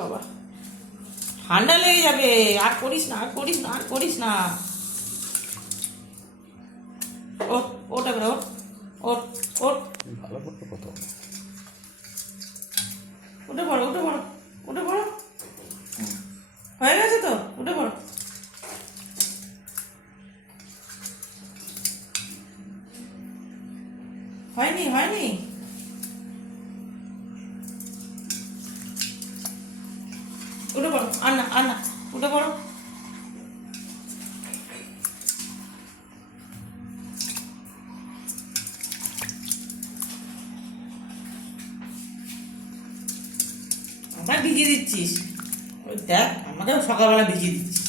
বাবা, ঠান্ডা লেগে যাবে। আর করিস না, আর করিস না, আর করিস না। ওঠ, ওটা করে ওঠ, ওঠ, ওঠ। ভালো করতে কত উঠে পড়ো, উঠে পড়ো, উঠে পড়ো। হয়ে গেছে তো, উঠে পড়ো। হয়নি, হয়নি। উঠে পড়ো, আর না, আর না, উঠে পড়ো। আমায় ভিজিয়ে দিচ্ছিস? ওই দেখ, আমাকে সকালবেলা ভিজিয়ে দিচ্ছিস।